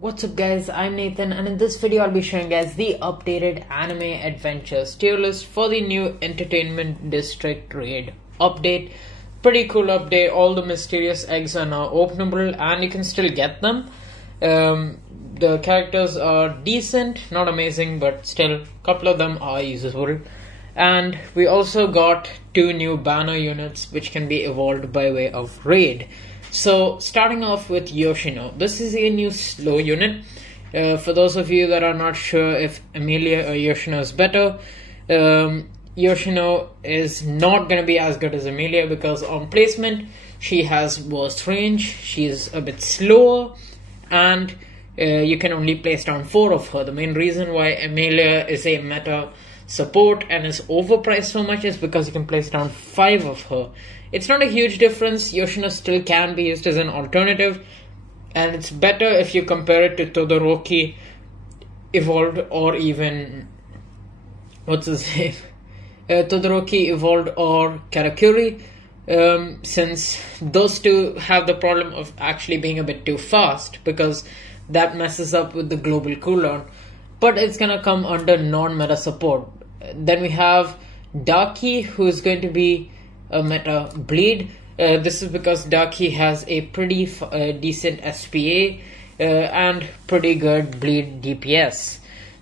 What's up guys, I'm Nathan and in this video I'll be showing guys the updated anime adventures tier list for the new Entertainment District raid update. Pretty cool update, all the mysterious eggs are now openable and you can still get them. The characters are decent, not amazing, but still a couple of them are usable. And we also got 2 new banner units which can be evolved by way of raid. So starting off with Yoshino, this is a new slow unit. For those of you that are not sure if Amelia or Yoshino is better, Yoshino is not going to be as good as Amelia because on placement she has worse range, she's a bit slower, and you can only place down 4 of her. The main reason why Amelia is a meta support and is overpriced so much is because you can place down 5 of her. It's not a huge difference. Yoshino still can be used as an alternative, and it's better if you compare it to Todoroki evolved or even what's his name? Todoroki evolved or Karakuri, since those two have the problem of actually being a bit too fast because that messes up with the global cooldown. But it's gonna come under non-meta support. Then we have DAKI, who is going to be a meta bleed. This is because DAKI has a pretty decent SPA and pretty good bleed DPS.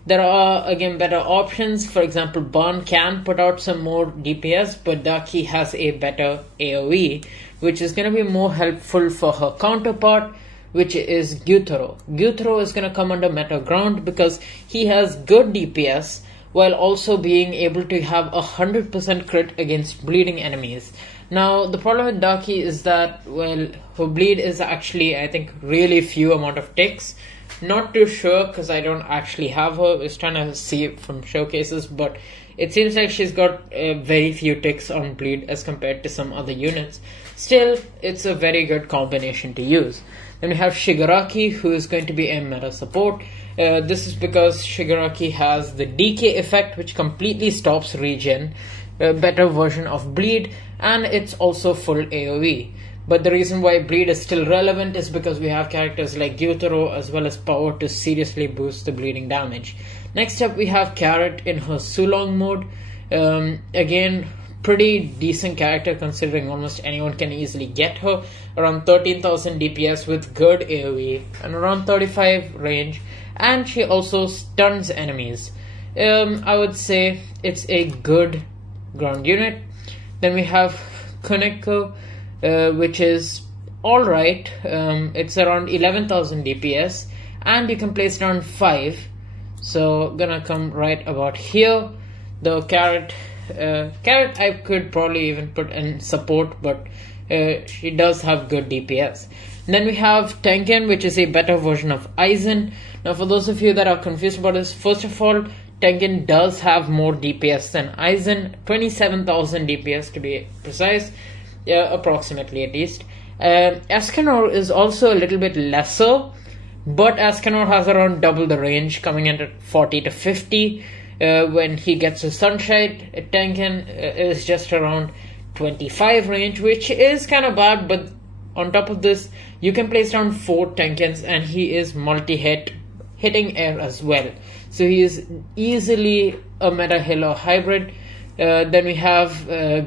There are again better options. For example, Burn can put out some more DPS, but DAKI has a better AoE, which is going to be more helpful for her counterpart, which is GYUTARO. GYUTARO is going to come under meta ground because he has good DPS while also being able to have 100% crit against bleeding enemies. Now, the problem with DAKI is that, well, her bleed is actually, I think, really few amount of ticks. Not too sure because I don't actually have her. I was trying to see it from showcases, but it seems like she's got very few ticks on bleed as compared to some other units. Still, it's a very good combination to use. Then we have Shigaraki, who is going to be a meta support. This is because Shigaraki has the decay effect, which completely stops regen, a better version of bleed, and it's also full AoE. But the reason why bleed is still relevant is because we have characters like Gyutaro as well as power to seriously boost the bleeding damage. Next up we have Carrot in her Sulong mode. Again, pretty decent character considering almost anyone can easily get her. Around 13,000 DPS with good AoE and around 35 range, and she also stuns enemies. I would say it's a good ground unit. Then we have Koneko, which is alright. It's around 11,000 DPS and you can place down 5. So gonna come right about here. The Carrot I could probably even put in support, but she does have good DPS. And then we have Tengen, which is a better version of Aizen. Now for those of you that are confused about this, first of all, Tengen does have more DPS than Aizen, 27,000 DPS to be precise, approximately at least. Escanor is also a little bit lesser, but Escanor has around double the range, coming in at 40 to 50. When he gets his Sunshine, Tengen is just around 25 range, which is kind of bad, but on top of this, you can place down 4 Tengens and he is multi-hit, hitting air as well. So he is easily a meta healer hybrid. Then we have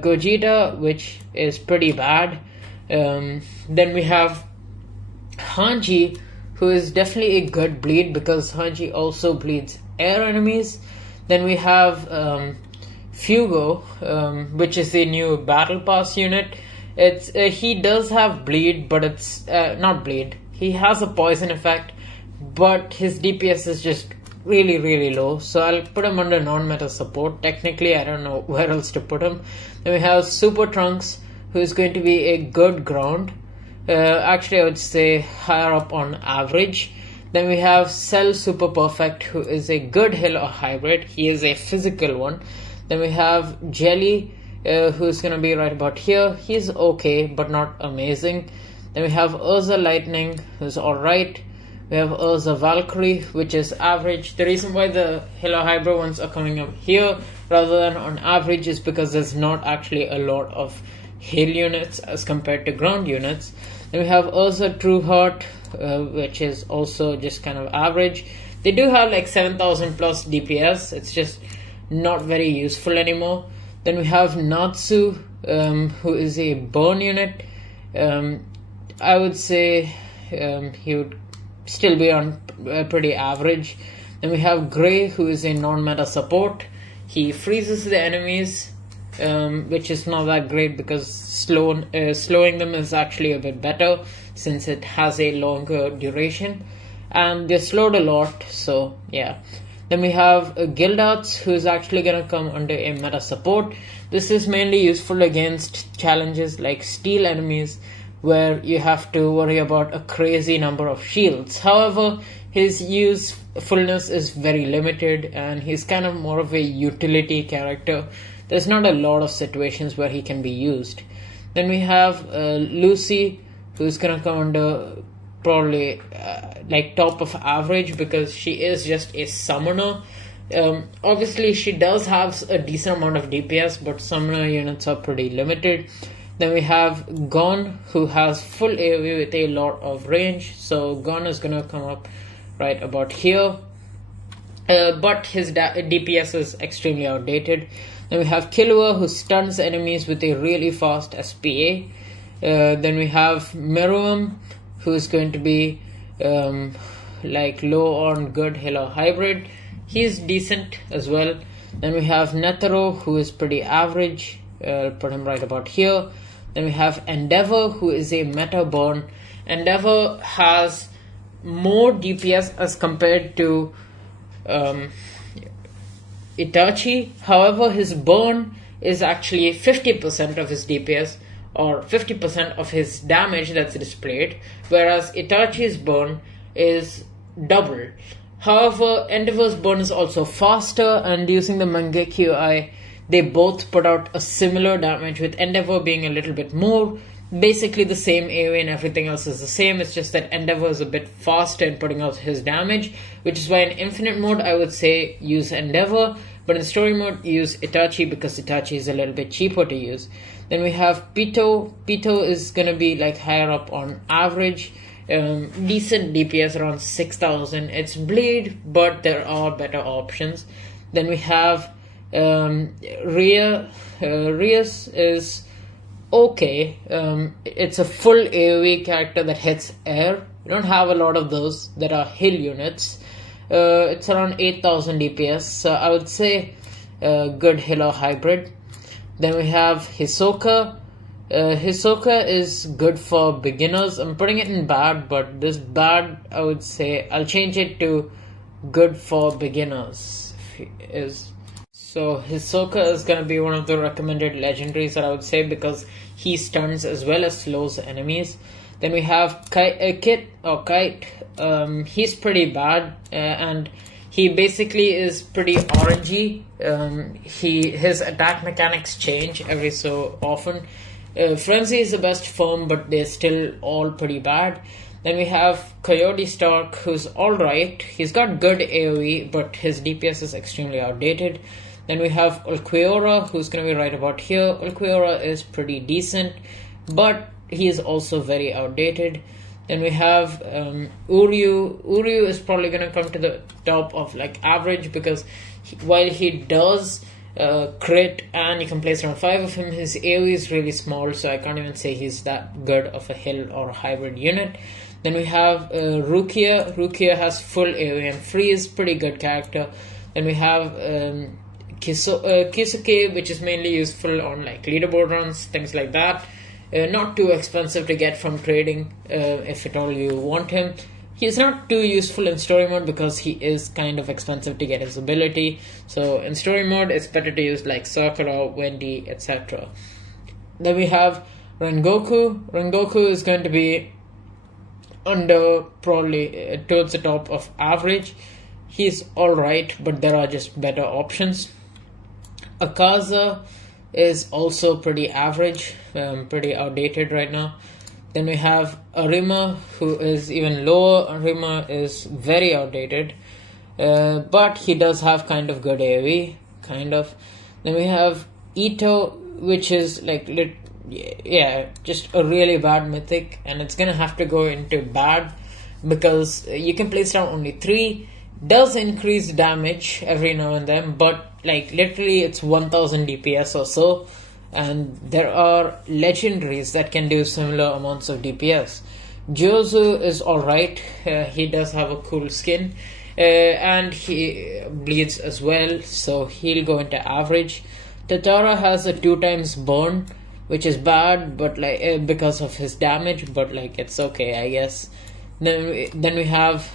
Gogeta, which is pretty bad. Then we have Hanji, who is definitely a good bleed because Hanji also bleeds air enemies. Then we have Fugo, which is a new battle pass unit. It's he does have bleed, but it's not bleed. He has a poison effect, but his DPS is just really low. So I'll put him under non-meta support. Technically, I don't know where else to put him. Then we have Super Trunks, who is going to be a good ground. Actually, I would say higher up on average. Then we have Cell Super Perfect, who is a good healer hybrid. He is a physical one. Then we have Jelly, who's going to be right about here. He's okay, but not amazing. Then we have Urza Lightning, who's alright. We have Urza Valkyrie, which is average. The reason why the healer hybrid ones are coming up here rather than on average is because there's not actually a lot of heal units as compared to ground units. Then we have Ursa Trueheart, which is also just kind of average. They do have like 7,000 plus DPS. It's just not very useful anymore. Then we have Natsu, who is a burn unit. I would say he would still be on pretty average. Then we have Grey, who is a non-meta support. He freezes the enemies, which is not that great because slowing them is actually a bit better since it has a longer duration. And they're slowed a lot, so yeah. Then we have Gildarts, who is actually going to come under a meta support. This is mainly useful against challenges like steel enemies, where you have to worry about a crazy number of shields. However, his usefulness is very limited, and he's kind of more of a utility character. There's not a lot of situations where he can be used. Then we have Lucy, who's going to come under probably like top of average because she is just a summoner. Obviously she does have a decent amount of DPS, but summoner units are pretty limited. Then we have Gon, who has full AoE with a lot of range, so Gon is gonna come up right about here, but his DPS is extremely outdated. Then we have Killua, who stuns enemies with a really fast SPA. Then we have Meruem, who is going to be like low on good healer hybrid. He's decent as well. Then we have Netero, who is pretty average. Put him right about here. Then we have Endeavor, who is a meta burn. Endeavor has more DPS as compared to Itachi. However, his burn is actually 50% of his DPS, or 50% of his damage that's displayed, whereas Itachi's burn is double. However, Endeavor's burn is also faster, and using the Mangekyo Eye, they both put out a similar damage, with Endeavor being a little bit more. Basically the same AoE and everything else is the same, it's just that Endeavor is a bit faster in putting out his damage, which is why in Infinite mode I would say use Endeavor, but in Story mode use Itachi because Itachi is a little bit cheaper to use. Then we have Pito. Pito is gonna be like higher up on average, decent DPS around 6,000. It's bleed, but there are better options. Then we have Rhea. Rhea's is okay. It's a full AoE character that hits air. We don't have a lot of those that are hill units. It's around 8,000 DPS, so I would say good healer hybrid. Then we have Hisoka. Hisoka is good for beginners. I'm putting it in bad, but this bad, I would say, I'll change it to good for beginners. So Hisoka is going to be one of the recommended legendaries that I would say, because he stuns as well as slows enemies. Then we have Kite. He's pretty bad, and he basically is pretty orangey. His attack mechanics change every so often. Frenzy is the best form, but they're still all pretty bad. Then we have Coyote Stark, who's alright. He's got good AoE, but his DPS is extremely outdated. Then we have Ulquiorra, who's going to be right about here. Ulquiorra is pretty decent, but he is also very outdated. Then we have Uryu. Uryu is probably going to come to the top of like average, because while he does crit and you can place around 5 of him, his AoE is really small, so I can't even say he's that good of a hill or hybrid unit. Then we have Rukia. Rukia has full AoE and freeze, pretty good character. Then we have Kisuke, which is mainly useful on like leaderboard runs, things like that. Not too expensive to get from trading if at all you want him. He's not too useful in story mode because he is kind of expensive to get his ability. So in story mode, it's better to use like Sakura, Wendy, etc. Then we have Rengoku. Rengoku is going to be under probably towards the top of average. He's alright, but there are just better options. Akaza is also pretty average, pretty outdated right now. Then we have Arima, who is even lower. Arima is very outdated, but he does have kind of good AoE, kind of. Then we have Ito, which is like yeah, just a really bad mythic, and it's gonna have to go into bad because you can place down only 3. Does increase damage every now and then, but like literally it's 1000 DPS or so, and there are legendaries that can do similar amounts of DPS. Jozu is alright, he does have a cool skin, and he bleeds as well, so he'll go into average. Tatara has a 2 times burn, which is bad, but like because of his damage, but like it's okay, I guess. Then we have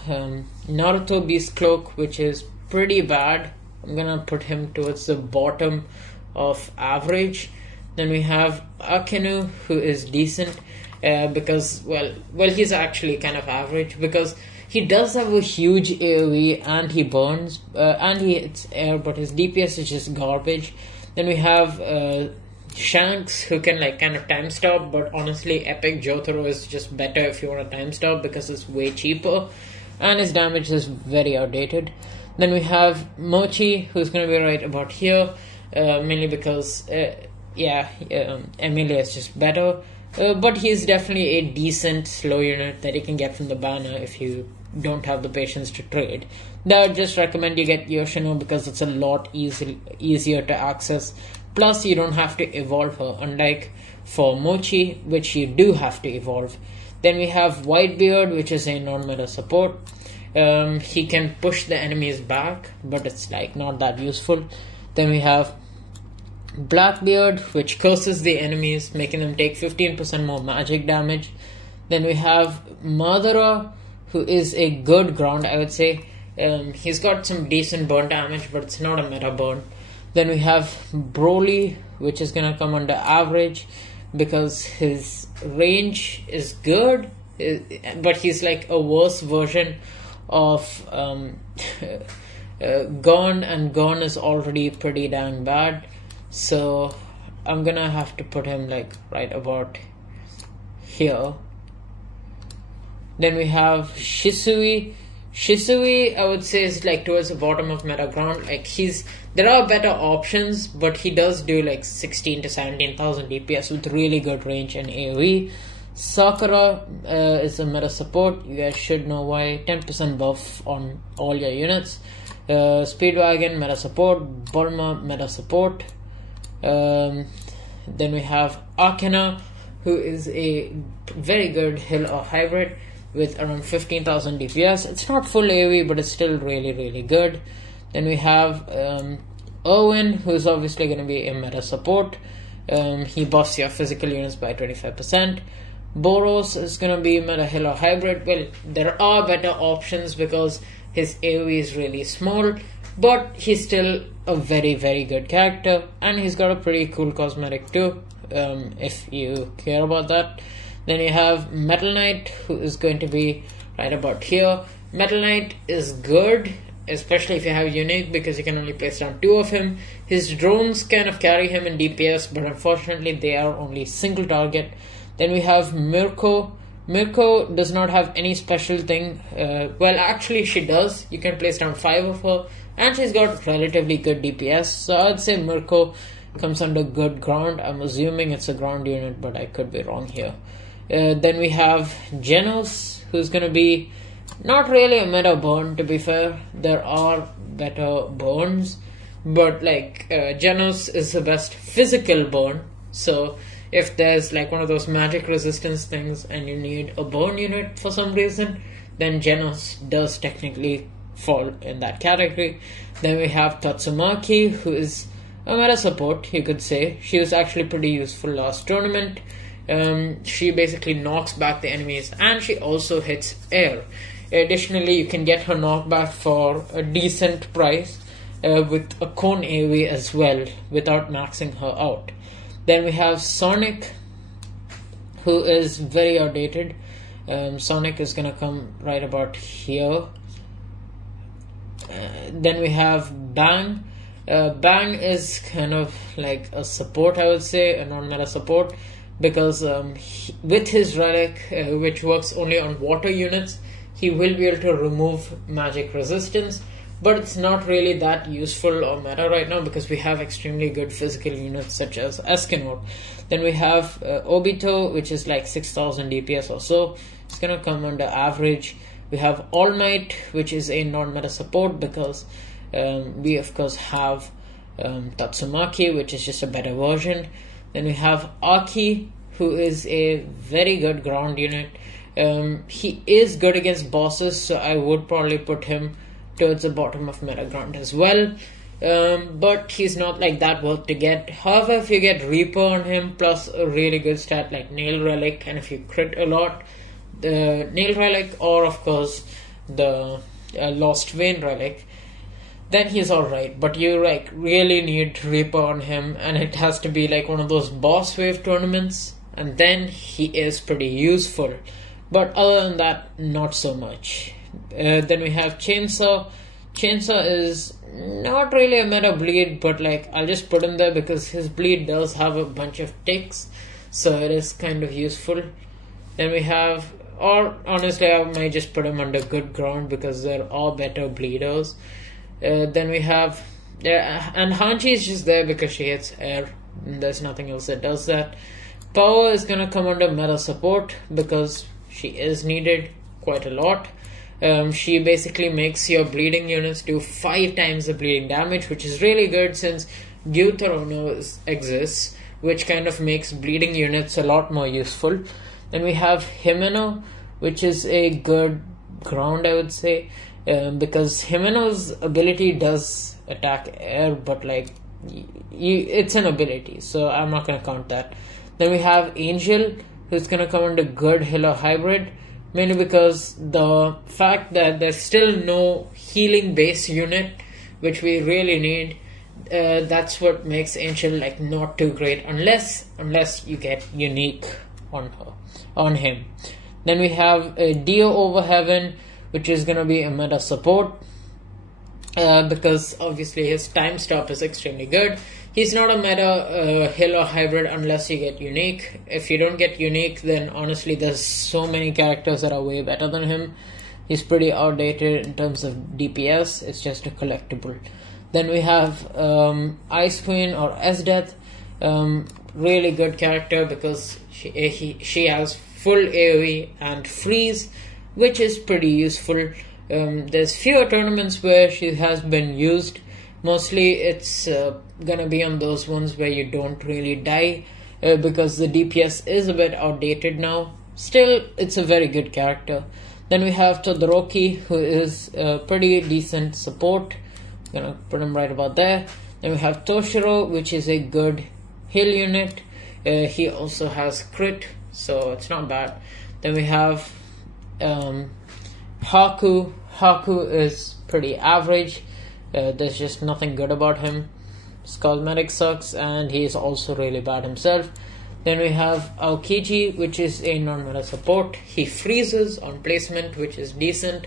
Naruto Beast Cloak, which is pretty bad. I'm gonna put him towards the bottom of average. Then we have Akenu, who is decent because well he's actually kind of average because he does have a huge AoE and he burns and he hits air, but his DPS is just garbage. Then we have Shanks, who can like kind of time stop, but honestly Epic Jotaro is just better if you want a time stop because it's way cheaper and his damage is very outdated. Then we have Mochi, who's going to be right about here, mainly because Emilia is just better, but he's definitely a decent slow unit that you can get from the banner if you don't have the patience to trade. Now I just recommend you get Yoshino because it's a lot easier to access. Plus, you don't have to evolve her, unlike for Mochi, which you do have to evolve. Then we have Whitebeard, which is a non-meta support. He can push the enemies back, but it's like not that useful. Then we have Blackbeard, which curses the enemies, making them take 15% more magic damage. Then we have Madara, who is a good ground, I would say. He's got some decent burn damage, but it's not a meta burn. Then we have Broly, which is going to come under average because his range is good, but he's like a worse version of Gon, and Gon is already pretty dang bad. So I'm going to have to put him like right about here. Then we have Shisui. Shisui, I would say, is like towards the bottom of meta ground. Like there are better options, but he does do like 16 to 17,000 DPS with really good range and AoE. Sakura is a meta support. You guys should know why. 10% buff on all your units. Speedwagon meta support. Bulma meta support. Then we have Akena, who is a very good heal or hybrid with around 15,000 DPS. It's not full AoE, but it's still really, really good. Then we have Owen, who's obviously going to be a meta support. He buffs your physical units by 25%. Boros is going to be meta heal or hybrid. Well, there are better options because his AoE is really small, but he's still a very, very good character, and he's got a pretty cool cosmetic too, if you care about that. Then you have Metal Knight, who is going to be right about here. Metal Knight is good, especially if you have unique, because you can only place down 2 of him. His drones kind of carry him in DPS, but unfortunately they are only single target. Then we have Mirko. Mirko does not have any special thing. Well, actually she does. You can place down 5 of her, and she's got relatively good DPS. So I'd say Mirko comes under good ground. I'm assuming it's a ground unit, but I could be wrong here. Then we have Genos, who's going to be not really a meta burn, to be fair. There are better burns, but like Genos is the best physical burn. So if there's like one of those magic resistance things and you need a burn unit for some reason, then Genos does technically fall in that category. Then we have Tatsumaki, who is a meta support, you could say. She was actually pretty useful last tournament. She basically knocks back the enemies, and she also hits air. Additionally, you can get her knockback for a decent price with a cone AoE as well, without maxing her out. Then we have Sonic, who is very outdated. Sonic is gonna come right about here. Then we have Bang. Bang is kind of like a support, I would say, a non-meta support, because with his relic, which works only on water units, he will be able to remove magic resistance, but it's not really that useful or meta right now because we have extremely good physical units such as Escanor. Then we have Obito, which is like 6000 DPS or so. It's gonna come under average. We have All Might, which is a non-meta support because we of course have Tatsumaki, which is just a better version. Then we have Aki, who is a very good ground unit. He is good against bosses, so I would probably put him towards the bottom of meta ground as well. But he's not like that worth to get. However, if you get Reaper on him plus a really good stat like Nail Relic, and if you crit a lot, the Nail Relic or of course the Lost Vein Relic, then he's alright. But you like really need Reaper on him, and it has to be like one of those boss wave tournaments, and then he is pretty useful. But other than that, not so much. Then we have Chainsaw. Chainsaw is not really a meta bleed, but like I'll just put him there because his bleed does have a bunch of ticks, so it is kind of useful. Then we have, or honestly I might just put him under good ground because they're all better bleeders. Then we have, and Hanchi is just there because she hits air. There's nothing else that does that. Power is gonna come under meta support because she is needed quite a lot. She basically makes your bleeding units do 5 times the bleeding damage, which is really good since GYUTARO exists, which kind of makes bleeding units a lot more useful. Then we have Himeno, which is a good ground, I would say, because Himeno's ability does attack air, but like it's an ability, so I'm not going to count that. Then we have Angel, who's going to come under good healer hybrid, mainly because the fact that there's still no healing base unit, which we really need. That's what makes Angel like not too great unless you get unique on him. Then we have Dio over Heaven, which is gonna be a meta support because obviously his time stop is extremely good. He's not a meta healer hybrid unless you get unique. If you don't get unique, then honestly there's so many characters that are way better than him. He's pretty outdated in terms of DPS. It's just a collectible. Then we have Ice Queen or S-Death. Really good character because she has full AoE and freeze, which is pretty useful. There's fewer tournaments where she has been used. Mostly it's gonna be on those ones where you don't really die because the DPS is a bit outdated now. Still, it's a very good character. Then we have Todoroki, who is a pretty decent support. Gonna put him right about there. Then we have Toshiro, which is a good heal unit. He also has crit, so it's not bad. Then we have Haku. Haku is pretty average. There's just nothing good about him. His cosmetic sucks, and he's also really bad himself. Then we have Aokiji, which is a non-meta support. He freezes on placement, which is decent.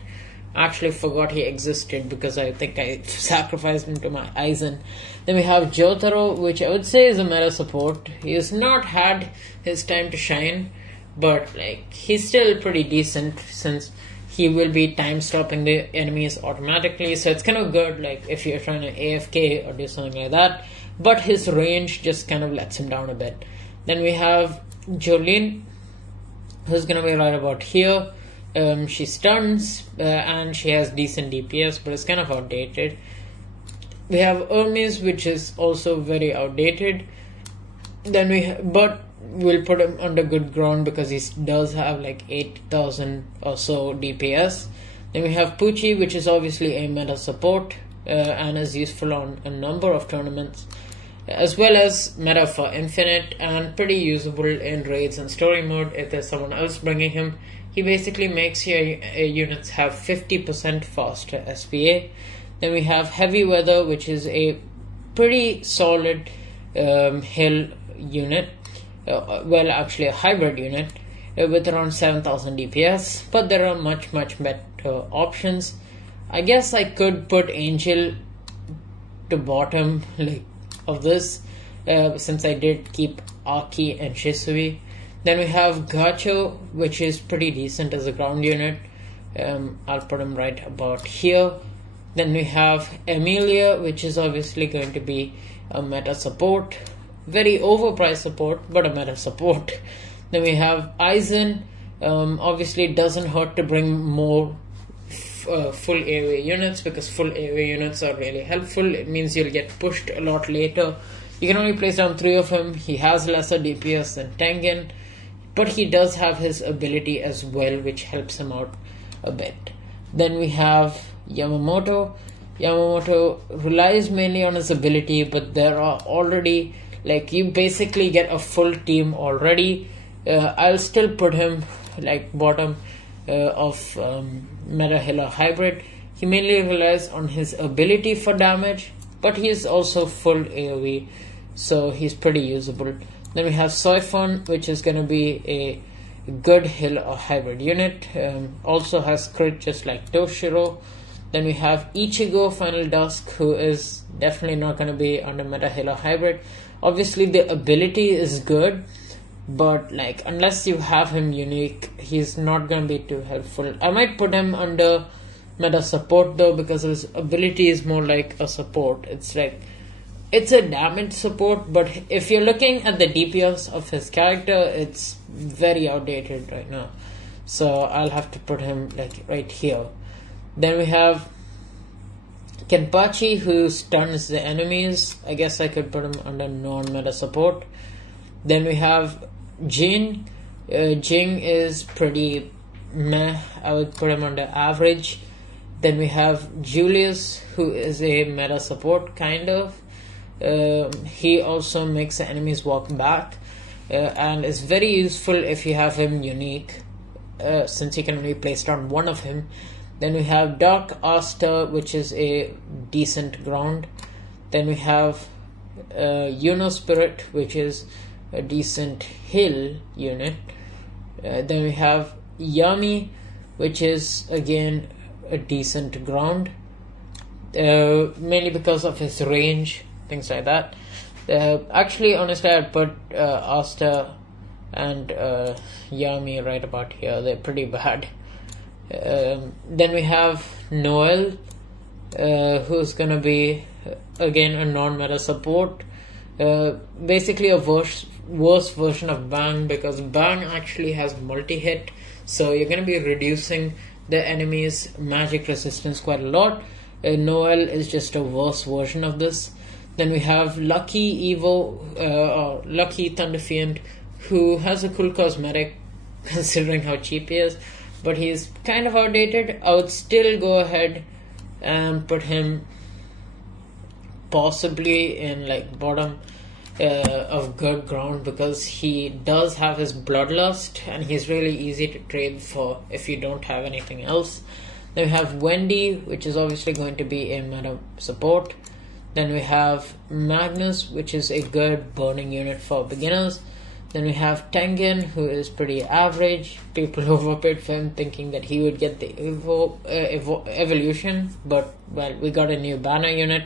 I actually forgot he existed because I think I sacrificed him to my Aizen. Then we have Gyutaro, which I would say is a meta support. He has not had his time to shine, but like he's still pretty decent since he will be time stopping the enemies automatically, so it's kind of good like if you're trying to AFK or do something like that, but his range just kind of lets him down a bit. Then we have Jolene, who's gonna be right about here. She stuns and she has decent DPS, but it's kind of outdated. We have Hermes, which is also very outdated. Then but we'll put him under good ground because he does have like 8,000 or so DPS. Then we have Pucci, which is obviously a meta support and is useful on a number of tournaments, as well as meta for Infinite and pretty usable in raids and story mode if there's someone else bringing him. He basically makes your units have 50% faster SPA. Then we have Heavy Weather, which is a pretty solid hill unit. Well, actually a hybrid unit with around 7,000 DPS, but there are much better options. I guess I could put Angel to bottom like of this since I did keep Aki and Shisui. Then we have Gacho, which is pretty decent as a ground unit. I'll put him right about here. Then we have Emilia, which is obviously going to be a meta support. Very overpriced support, but a meta support. Then we have Aizen. Obviously, it doesn't hurt to bring more full AoE units, because full AoE units are really helpful. It means you'll get pushed a lot later. You can only place down 3 of him. He has lesser DPS than Tengen, but he does have his ability as well, which helps him out a bit. Then we have Yamamoto. Yamamoto relies mainly on his ability, but there are already, like, you basically get a full team already. I'll still put him like bottom of meta healer hybrid. He mainly relies on his ability for damage, but he is also full AoE, so he's pretty usable. Then we have Soifon, which is going to be a good heal or hybrid unit. Also has crit just like Toshiro. Then we have Ichigo Final Dusk, who is definitely not going to be under meta healer hybrid. Obviously the ability is good, but like unless you have him unique, he's not going to be too helpful. I might put him under meta support though, because his ability is more like a support. It's like, it's a damage support, but if you're looking at the DPS of his character, it's very outdated right now. So I'll have to put him like right here. Then we have Kenpachi, who stuns the enemies. I guess I could put him under non-meta support. Then we have Jin. Jing is pretty meh. I would put him under average. Then we have Julius, who is a meta support kind of. He also makes the enemies walk back, and is very useful if you have him unique, since you can only place down 1 of him. Then we have Dark Asta, which is a decent ground. Then we have Yuno Spirit, which is a decent hill unit. Then we have Yami, which is again a decent ground, mainly because of his range, things like that. Actually, honestly, I'd put Asta and Yami right about here. They're pretty bad. Then we have Noel, who's gonna be again a non-meta support. Basically a worse version of Bang, because Bang actually has multi-hit, so you're gonna be reducing the enemy's magic resistance quite a lot. Noel is just a worse version of this. Then we have Lucky Evo, or Lucky Thunderfiend, who has a cool cosmetic considering how cheap he is, but he's kind of outdated. I would still go ahead and put him possibly in like bottom of good ground, because he does have his bloodlust and he's really easy to trade for if you don't have anything else. Then we have Wendy, which is obviously going to be a meta support. Then we have Magnus, which is a good burning unit for beginners. Then we have Tengen, who is pretty average. People overpaid for him, thinking that he would get the evolution, but well, we got a new banner unit.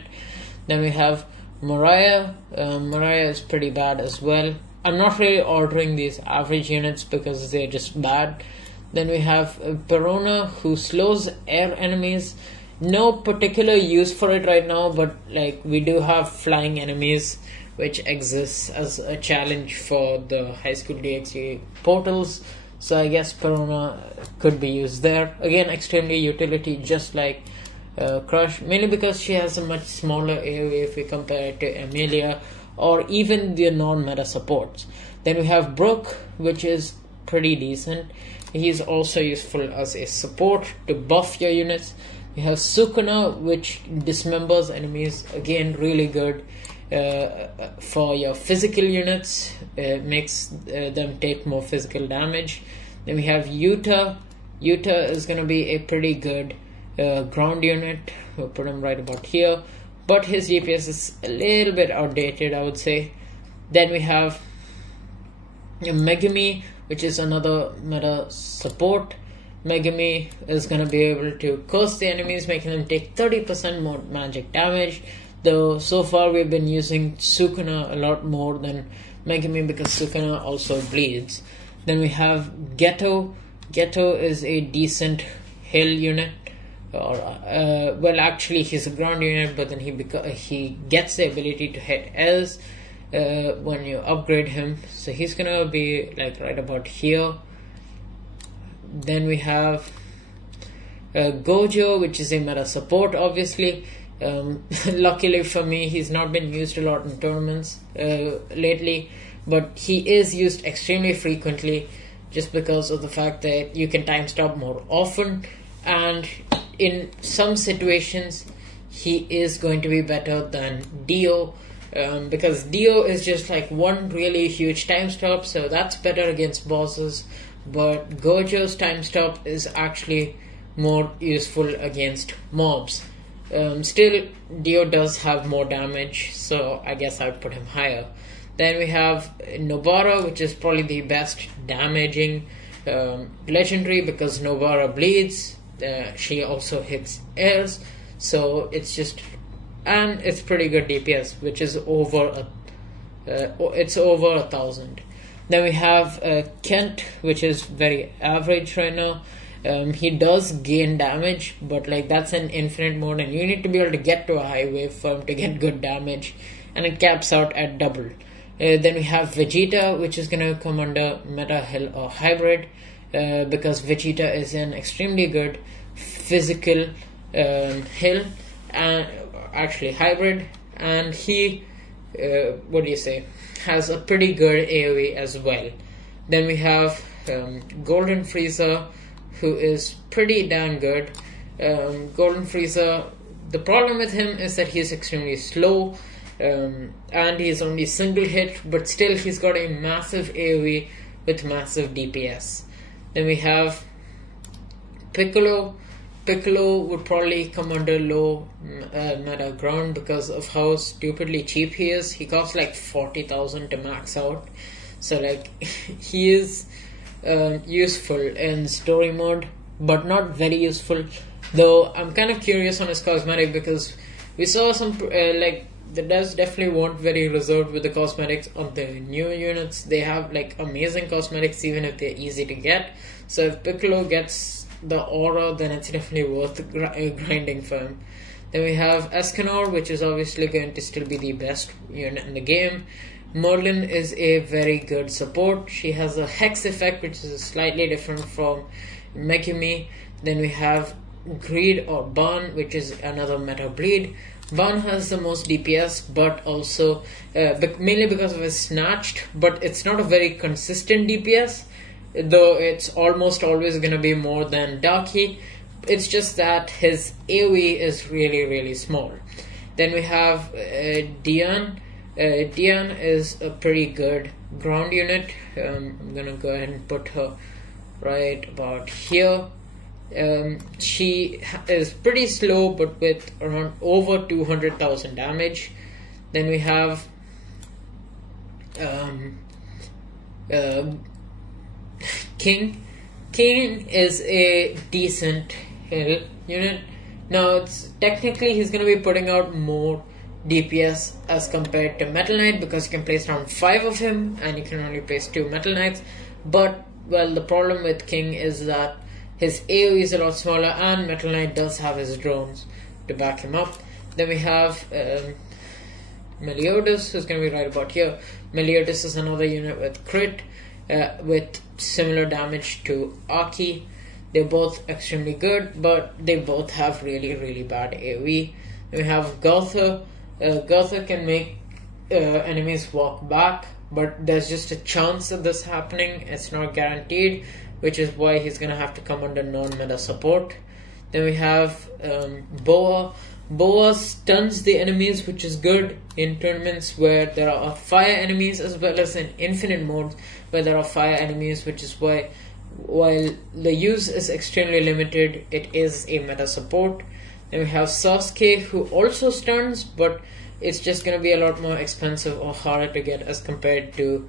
Then we have Mariah. Mariah is pretty bad as well. I'm not really ordering these average units because they're just bad. Then we have Perona, who slows air enemies. No particular use for it right now, but like we do have flying enemies, which exists as a challenge for the high school DXE portals. So I guess Perona could be used there. Again, extremely utility, just like Crush, mainly because she has a much smaller AoE if we compare it to Emilia or even the non-meta supports. Then we have Brook, which is pretty decent. He is also useful as a support to buff your units. We have Sukuna, which dismembers enemies, again really good for your physical units, makes them take more physical damage. Then we have Yuta. Yuta is going to be a pretty good ground unit. We'll put him right about here, but his DPS is a little bit outdated, I would say. Then we have Megumi, which is another meta support. Megumi is going to be able to curse the enemies, making them take 30% more magic damage. Though so far we've been using Sukuna a lot more than Megumi, because Sukuna also bleeds. Then we have Ghetto. Ghetto is a decent heal unit. or well, actually he's a ground unit, but then he gets the ability to hit L's when you upgrade him, so he's gonna be like right about here. Then we have Gojo, which is a meta support, obviously. Luckily for me, he's not been used a lot in tournaments lately, but he is used extremely frequently just because of the fact that you can time stop more often, and in some situations he is going to be better than Dio, because Dio is just like one really huge time stop, so that's better against bosses, but Gojo's time stop is actually more useful against mobs. Still, Dio does have more damage, so I guess I'd put him higher. Then we have Nobara, which is probably the best damaging legendary, because Nobara bleeds. She also hits airs, so it's just, and it's pretty good DPS, which is over it's over 1,000. Then we have Kent, which is very average right now. He does gain damage, but like that's an infinite mode, and you need to be able to get to a high wave for him to get good damage, and it caps out at double. Then we have Vegeta, which is gonna come under Meta, Hill, or Hybrid, because Vegeta is an extremely good physical Hill, and actually Hybrid, and he has a pretty good AoE as well. Then we have Golden Frieza, who is pretty damn good. Golden Frieza, the problem with him is that he's extremely slow, and he's only single hit, but still he's got a massive AoE with massive DPS. Then we have Piccolo. Piccolo would probably come under low meta ground because of how stupidly cheap he is. He costs like 40,000 to max out, so like he is useful in story mode, but not very useful. Though I'm kind of curious on his cosmetic, because we saw some like the devs definitely weren't very reserved with the cosmetics on the new units. They have like amazing cosmetics even if they're easy to get. So if Piccolo gets the aura, then it's definitely worth grinding for him. Then we have Escanor, which is obviously going to still be the best unit in the game. Merlin is a very good support. She has a Hex effect, which is slightly different from Megumi. Then we have Greed or Ban, which is another meta bleed. Ban has the most DPS, but also mainly because of his snatched, but it's not a very consistent DPS, though it's almost always going to be more than Daki. It's just that his AoE is really, really small. Then we have Dian. Dian is a pretty good ground unit. I'm gonna go ahead and put her right about here. She is pretty slow, but with around over 200,000 damage. Then we have King. King is a decent hill unit. Now it's technically he's gonna be putting out more DPS as compared to Metal Knight, because you can place around 5 of him and you can only place 2 Metal Knights. But well, the problem with King is that his AoE is a lot smaller, and Metal Knight does have his drones to back him up. Then we have Meliodas, who's going to be right about here. Meliodas is another unit with crit, with similar damage to Aki. They're both extremely good, but they both have really, really bad AoE. Then we have Gotha. Gotha can make enemies walk back, but there's just a chance of this happening. It's not guaranteed, which is why he's going to have to come under non-meta support. Then we have Boa. Boa stuns the enemies, which is good in tournaments where there are fire enemies, as well as in infinite modes where there are fire enemies, which is why, while the use is extremely limited, it is a meta support. Then we have Sasuke, who also stuns, but it's just going to be a lot more expensive or harder to get as compared to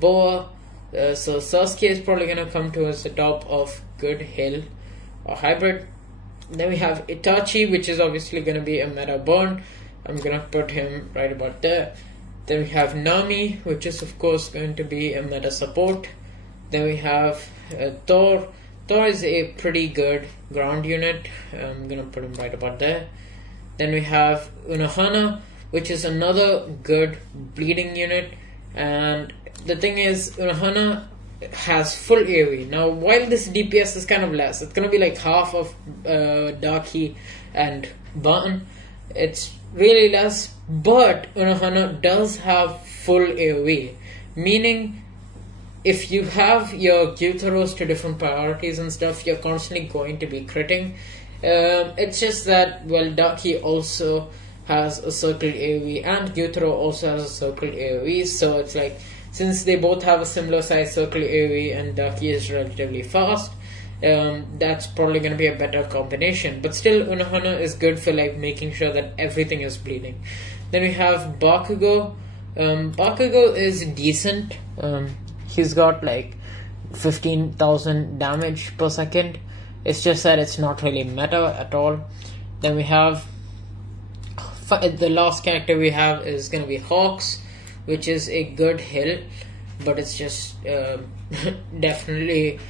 Boa. So Sasuke is probably going to come towards the top of good hill or hybrid. Then we have Itachi, which is obviously going to be a meta burn. I'm going to put him right about there. Then we have Nami, which is of course going to be a meta support. Then we have Thor. Thor is a pretty good ground unit. I'm gonna put him right about there. Then we have Unohana, which is another good bleeding unit. And the thing is, Unohana has full AoE. Now, while this DPS is kind of less, it's gonna be like half of Daki and Button. It's really less, but Unohana does have full AoE, meaning if you have your Gyutaros to different priorities and stuff, you're constantly going to be critting. It's just that, well, Daki also has a circled AoE and Gyutaro also has a circled AoE, so it's like, since they both have a similar size circle AoE and Daki is relatively fast, that's probably going to be a better combination. But still, Unohana is good for like making sure that everything is bleeding. Then we have Bakugo. Bakugo is decent. He's got like 15,000 damage per second. It's just that it's not really meta at all. Then we have the last character we have is going to be Hawks, which is a good hill, but it's just definitely,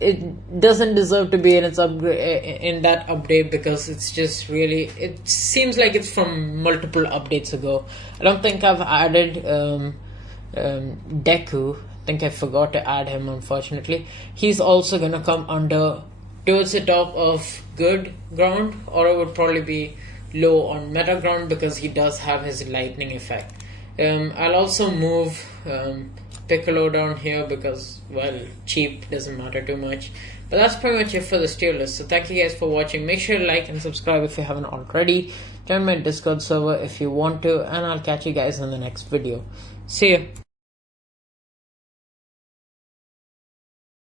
it doesn't deserve to be in its in that update, because it's just really, it seems like it's from multiple updates ago. I don't think I've added Deku. I think I forgot to add him, unfortunately. He's also gonna come under towards the top of good ground, or it would probably be low on meta ground, because he does have his lightning effect. I'll also move Piccolo down here because, well, cheap doesn't matter too much. But that's pretty much it for this tier list. So thank you guys for watching. Make sure to like and subscribe if you haven't already. Join my Discord server if you want to, and I'll catch you guys in the next video. See ya.